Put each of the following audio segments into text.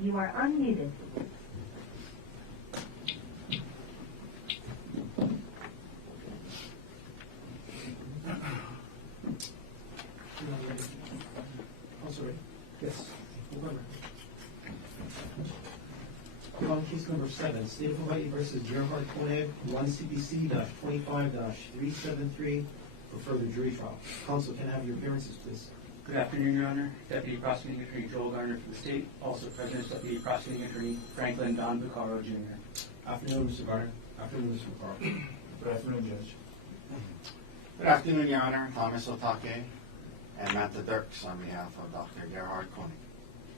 You are unmuted. Yes. On case number 7, State of Hawaii versus Gerhardt Konig, 1 CPC-25-373 for further jury trial. Counsel, can I have your appearances, please? Good afternoon, Your Honor. Deputy Prosecuting Attorney Joel Garner from the state. Also present is Deputy Prosecuting Attorney Franklin Don Buccaro, Jr. Afternoon, Mr. Garner. Afternoon, Mr. Buccaro. Good afternoon, Judge. Good afternoon, Your Honor. Thomas Otake and Manta Dirks on behalf of Dr. Gerhardt Konig,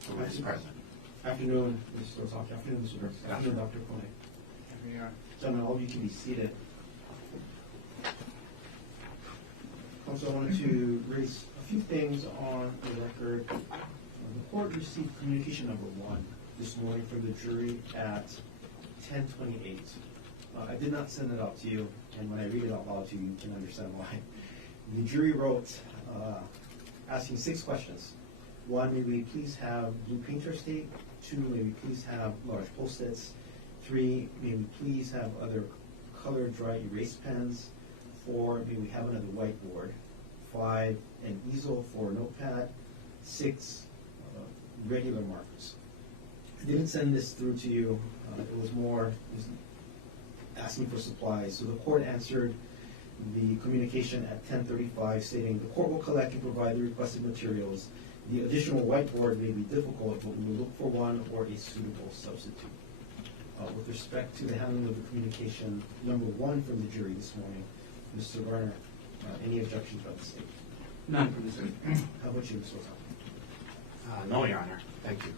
who is present. Afternoon, Mr. Otake. Afternoon, Mr. Dirks. Afternoon, Dr. Konig. Afternoon, Your Honor. Gentlemen, all of you can be seated. Also, I wanted to raise a few things on the record. The court received communication number 1 this morning from the jury at 10:28. I did not send it out to you, and when I read it out loud to you, you can understand why. The jury wrote asking 6 questions. 1, may we please have blue painter tape? 2, may we please have large Post-its? 3, may we please have other colored dry erase pens? 4, may we have another whiteboard? 5, an easel for a notepad. 6, regular markers. I didn't send this through to you. It was asking for supplies. So the court answered the communication at 10:35 stating the court will collect and provide the requested materials. The additional whiteboard may be difficult, but we will look for one or a suitable substitute. With respect to the handling of the communication number 1 from the jury this morning, Mr. Garner, any objections by the state? None from the state. How about you, Mr. Otake? No, Your Honor. Thank you.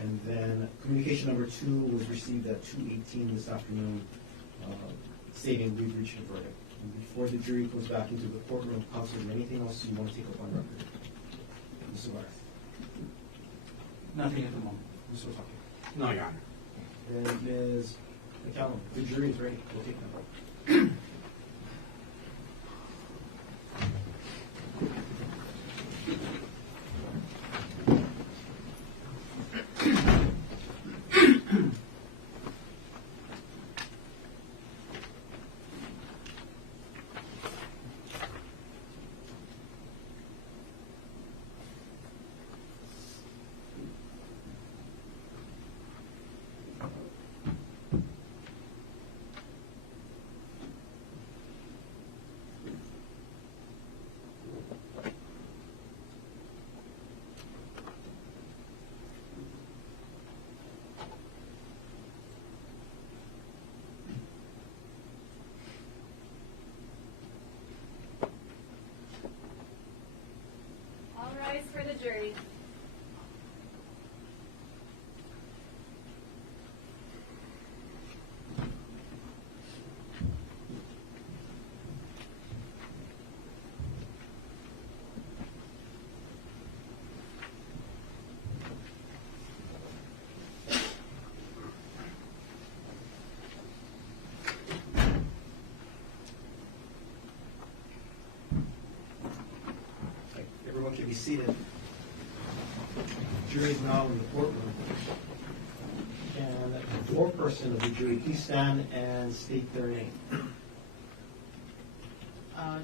And then communication number 2 was received at 2:18 this afternoon, stating we've reached a verdict. And before the jury goes back into the courtroom, counsel, is there anything else you want to take up on record? Mr. Garner? Nothing at the moment. Mr. Otake? No, Your Honor. And Ms. McCallum, the jury is ready. We'll take them. All rise for the jury. Everyone can be seated. Jury is now in the courtroom. And the foreperson of the jury, please stand and state their name.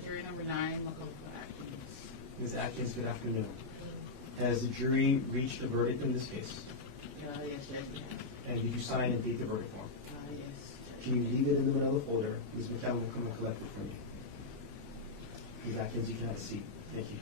Jury number 9, Makoto Atkins. Ms. Atkins, good afternoon. Has the jury reached a verdict in this case? Yes, Judge, we have. And did you sign and date the verdict form? Yes, Judge. Can you leave it in the manila folder? Ms. McCallum will come and collect it from you. Ms. Atkins, you can have a seat. Thank you.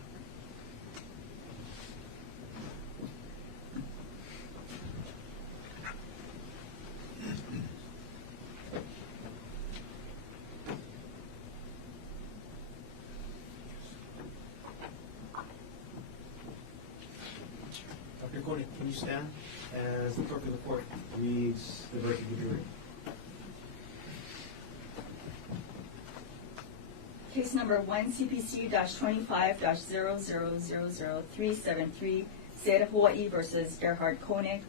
Dr. Konig, can you stand as the clerk of the court reads the verdict of the jury? Case number 1 CPC-25-00000373, State of Hawaii versus Gerhardt Konig.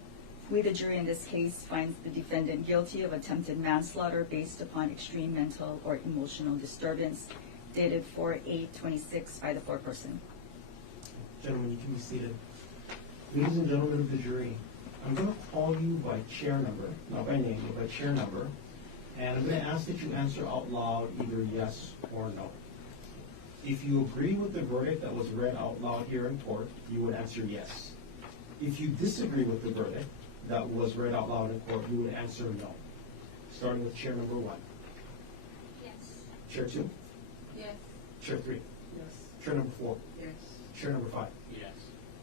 We, the jury in this case, finds the defendant guilty of attempted manslaughter based upon extreme mental or emotional disturbance, dated 4/8/26 by the foreperson. Gentlemen, you can be seated. Ladies and gentlemen of the jury, I'm going to call you by chair number, not by name, but by chair number, and I'm going to ask that you answer out loud either yes or no. If you agree with the verdict that was read out loud here in court, you would answer yes. If you disagree with the verdict that was read out loud in court, you would answer no. Starting with chair number 1. Yes. Chair 2. Yes. Chair 3. Yes. Chair number 4. Yes. Chair number 5. Yes.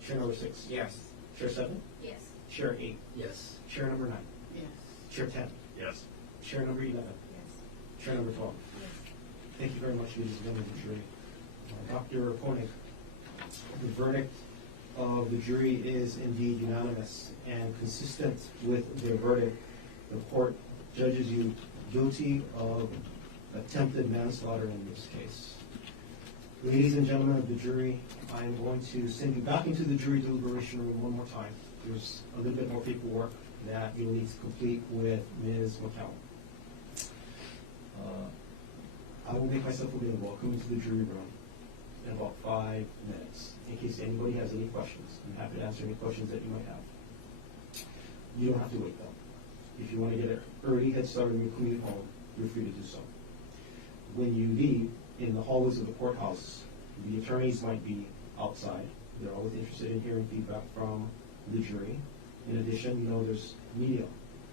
Chair number 6. Yes. Chair 7. Yes. Chair 8. Yes. Chair number 9. Yes. Chair 10. Yes. Chair number 11. Yes. Chair number 12. Yes. Thank you very much, ladies and gentlemen of the jury. Dr. Konig, the verdict of the jury is indeed unanimous and consistent with their verdict. The court judges you guilty of attempted manslaughter in this case. Ladies and gentlemen of the jury, I am going to send you back into the jury deliberation room one more time. There's a little bit more paperwork that you'll need to complete with Ms. McCown. I will make myself available. I'll come into the jury room in about 5 minutes in case anybody has any questions. I'm happy to answer any questions that you might have. You don't have to wait though. If you want to get an early head start on your commute home, you're free to do so. When you leave in the hallways of the courthouse, the attorneys might be outside. They're always interested in hearing feedback from the jury. In addition, you know there's media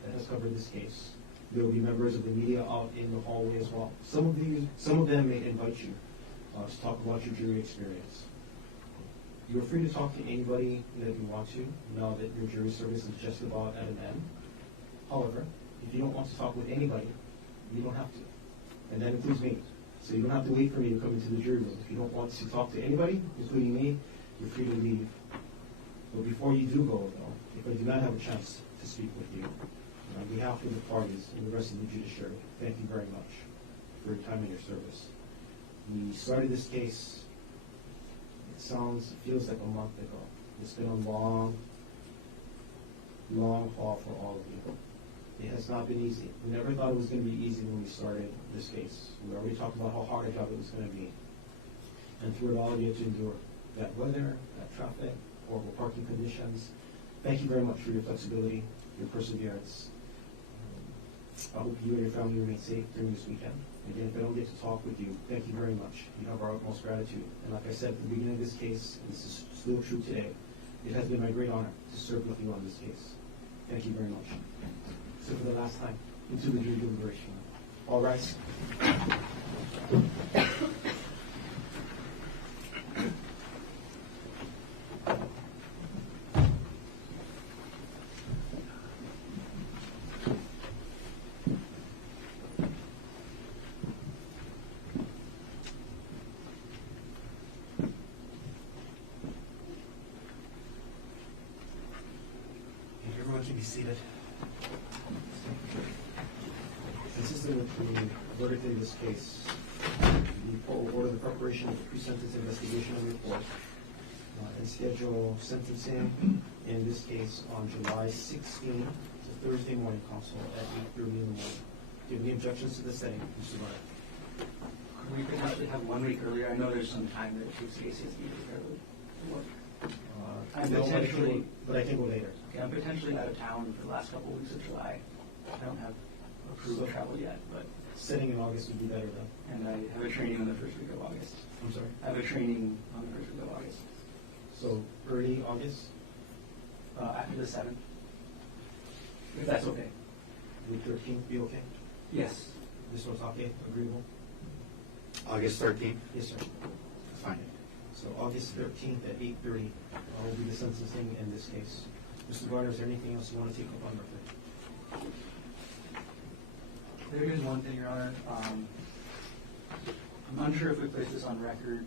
that has covered this case. There will be members of the media out in the hallway as well. Some of them may invite you to talk about your jury experience. You're free to talk to anybody that you want to, now that your jury service is just about at an end. However, if you don't want to talk with anybody, you don't have to. And that includes me. So you don't have to wait for me to come into the jury room. If you don't want to talk to anybody, including me, you're free to leave. But before you do go, though, if I do not have a chance to speak with you, on behalf of the parties and the rest of the judiciary, thank you very much for your time and your service. We started this case, it feels like a month ago. It's been a long, long haul for all of you. It has not been easy. We never thought it was going to be easy when we started this case. We already talked about how hard a job it was going to be. And through it all, you had to endure that weather, that traffic, horrible parking conditions. Thank you very much for your flexibility, your perseverance. I hope you and your family remain safe during this weekend. Again, if I don't get to talk with you, thank you very much. You have our utmost gratitude. And like I said at the beginning of this case, and this is still true today, it has been my great honor to serve with you on this case. Thank you very much. So for the last time, into the jury deliberation. All rise. Everyone can be seated. Consistent with the verdict in this case, the court will order the preparation of the pre-sentence investigation and report and schedule sentencing in this case on July 16th, it's a Thursday morning, counsel, at 8:30 in the morning. Do you have any objections to this setting, Mr. Barnett? Could we potentially have 1 week earlier? I know there's some time that it takes cases to be prepared to work. I'm No, potentially, but I can go later. okay, I'm potentially out of town for the last couple of weeks of July. I don't have approved travel yet, but, Setting in August would be better then. and I have a training on the first week of August. I'm sorry. I have a training on the first week of August, So early August, after the 7th. If that's okay. would 13th be okay? Yes. This was okay, agreeable? August 13th. Yes, sir. Fine. So August 13th at 8:30 will be the sentencing in this case. Mr. Garner, is there anything else you want to take up on record? There is one thing, Your Honor. I'm unsure if we placed this on record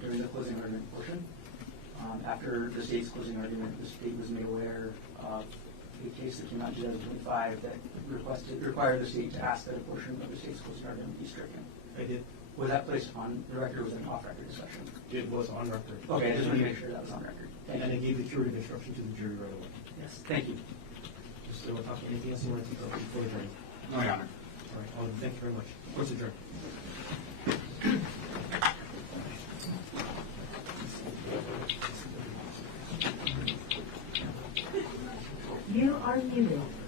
during the closing argument portion. After the state's closing argument, the state was made aware of a case that came out in 2025 that required the state to ask that a portion of the state's closing argument be stricken. I did. Was that placed on the record or was it an off-record discussion? It was on record. Okay, I just want to make sure that was on record. Thank And I you. gave the curative instruction to the jury right away. Yes, thank you. Mr. Watanabe, anything else you want to take up before adjourning? No, Your Honor. All right, thank you very much. Court's adjourned. You are muted.